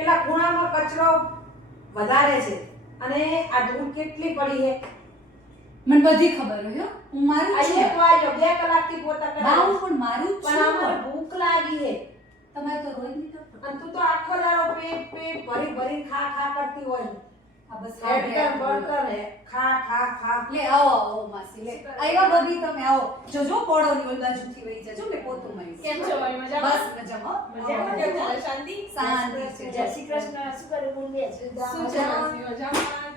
પેલા ખૂણામાં કચરો વધારે છે અને આ ધૂળ કેટલી પડી છે મને બધી ખબર હોય હો. હું મારું જ છું. અહીંયા તો આજો 2 કલાકથી પોતા કરે બા, હું પણ મારું જ પણ છું. અમને ભૂખ લાગી છે તમારે તો રોજ ની તો અને તું તો આખો દાડો પેટ ભરી ભરી ખા કરતી હોય આ બસ હેડકર બળતર હે ખા લે આવો આવો માસી લે આવ્યા બબી તમે આવો જોજો પોળો ની ઓલ બાજુથી વઈ જજો મે પોતું મારીશ. કેમ છો ભાઈ? મજામાં? બસ મજામાં. મજામાં? કેમ ચાલે? શાંતિ? શાંતિ છે. જય શ્રી કૃષ્ણ. શું કરે બોલવે? શું છે? ચાલે? મજામાં?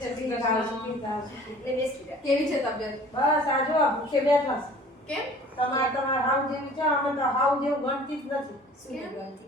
જય શ્રી કૃષ્ણ. લે બેસ જા. કેવી છે તબિયત? બસ આ જો ભૂખે બેઠા છે કેમ? તમાર હાવ જેવી છે અમે તો હાવ જેવું ગણતી જ નથી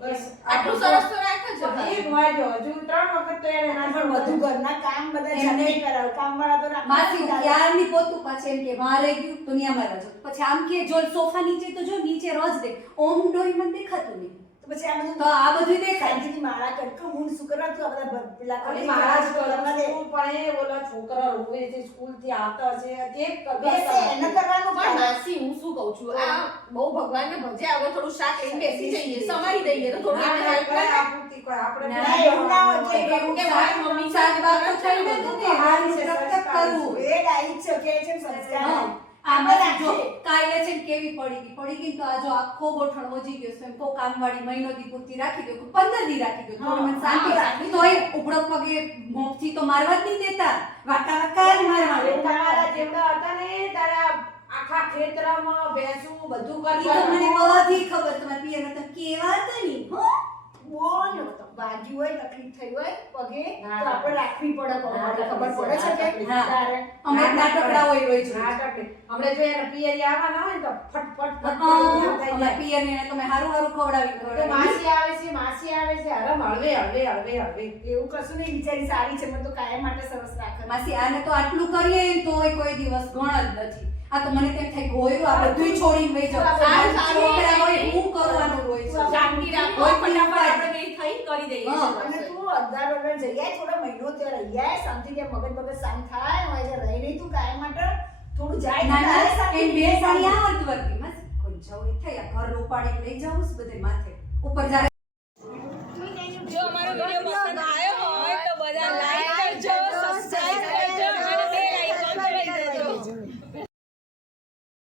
બસ આટલું સરસ તો રાખ્યો છો ભાઈ. એક વાગ્યો હજુ 3 વખત તો એને પણ નાખવાનું બધું ઘરના કામ બધા જાતે કરાવ કામવાળા તો રાખવા માસી નથી ચાલે. ક્યારની પોતું પાછે એમ કે વારે ગયું દુનિયામાં રજો પછી આમ કે જો સોફા નીચે તો જો નીચે રોજ દે ઓમ ડોઈ મને દેખાતું નહીં તો પછી આ બધું તો આ બધું દેખાય શાંતિથી માળા કરતો હું શું કરવા તું આ બધા પેલા અને કરી મારા જ કરવા દે. સ્કૂલ પણ એ ઓલા છોકરા રોવે છે સ્કૂલ થી આવતા છે એક બેસે એને કરવાનું પણ કામ. માસી હું શું કહું છું આ બહુ ભગવાનને ભજે હવે થોડું શાક લઈને બેસી જઈએ સમારી દઈએ તો થોડું એને હેલ્પ કરે. આપણે ના, એવું ના હોય કે એવું કે મારી મમ્મી શાક બાક થઈને તો તે હારું રક્ષક કરવું એ ડાઈ છે કે છે સંસ્કાર હા. આ આમાં જો રાખે. કાલે છે ને કેવી પડી ગઈ તો આ જો આખો ગોઠણ ઓજી ગયો છે એમ કો કામવાળી મહિનો દી પૂરતી રાખી દો 15 દી રાખી દો થોડું મને શાંતિ હા, રાખી તો એ ઉપડો પગે મોફથી તો મારવા જ નહીં દેતા વાકા વાકા જ મારવાનું તમારા જેવડા હતા ને તારા આખા ખેતરમાં ભેંસું બધું ઈ તો મને કરવાનું બધી ખબર તમારા પિયરમાં તમે કેવા હતા ની હો બોલ તો વાગ્યું હોય તકલીફ થઈ હોય પગે ના, તો આપણે રાખવી પડે કોઈને ખબર પડે છે કે હા. તારે અમે નાટકડા હોય રોજ નાટક હમણે જો એને પિયરી આવવાના હોય ને તો ફટ થઈ અમે જાય પિયર ને તમે હારું હારું ખવડાવી તો ખવડાવી માસી આવે છે હરમ હળવે એવું કશું નહીં બિચારી સારી છે મને તો કાયમ માટે સરસ રાખે માસી આને તો આટલું કરીએ ને તોય કોઈ દિવસ ગણ જ નથી આ તો મને તેમ થાય ગોયરું આ બધુંય છોડીને વઈ જાવ સારું, સારું. છોકરા હોય હું કરવાનું હોય છે શાંતિ રાખો કોઈ ફટાફટ પીવા આપણે બે થઈ કરી દઈએ હા, છીએ. અને તું અડધા વગર જઈ આય થોડો મહિનો ત્યાં રહી આય શાંતિ ત્યાં મગજ બગજ શાંત થાય હોય એટલે રહી નહીં તું કાયમ માટે થોડું જાય ના તો ના તારે શાંતિ એમ બે સારી આવત વર્ગી માસી કોઈ જવું થાય આ ઘર રોપાડી લઈ જાઉં બધે માથે ઉપર જાય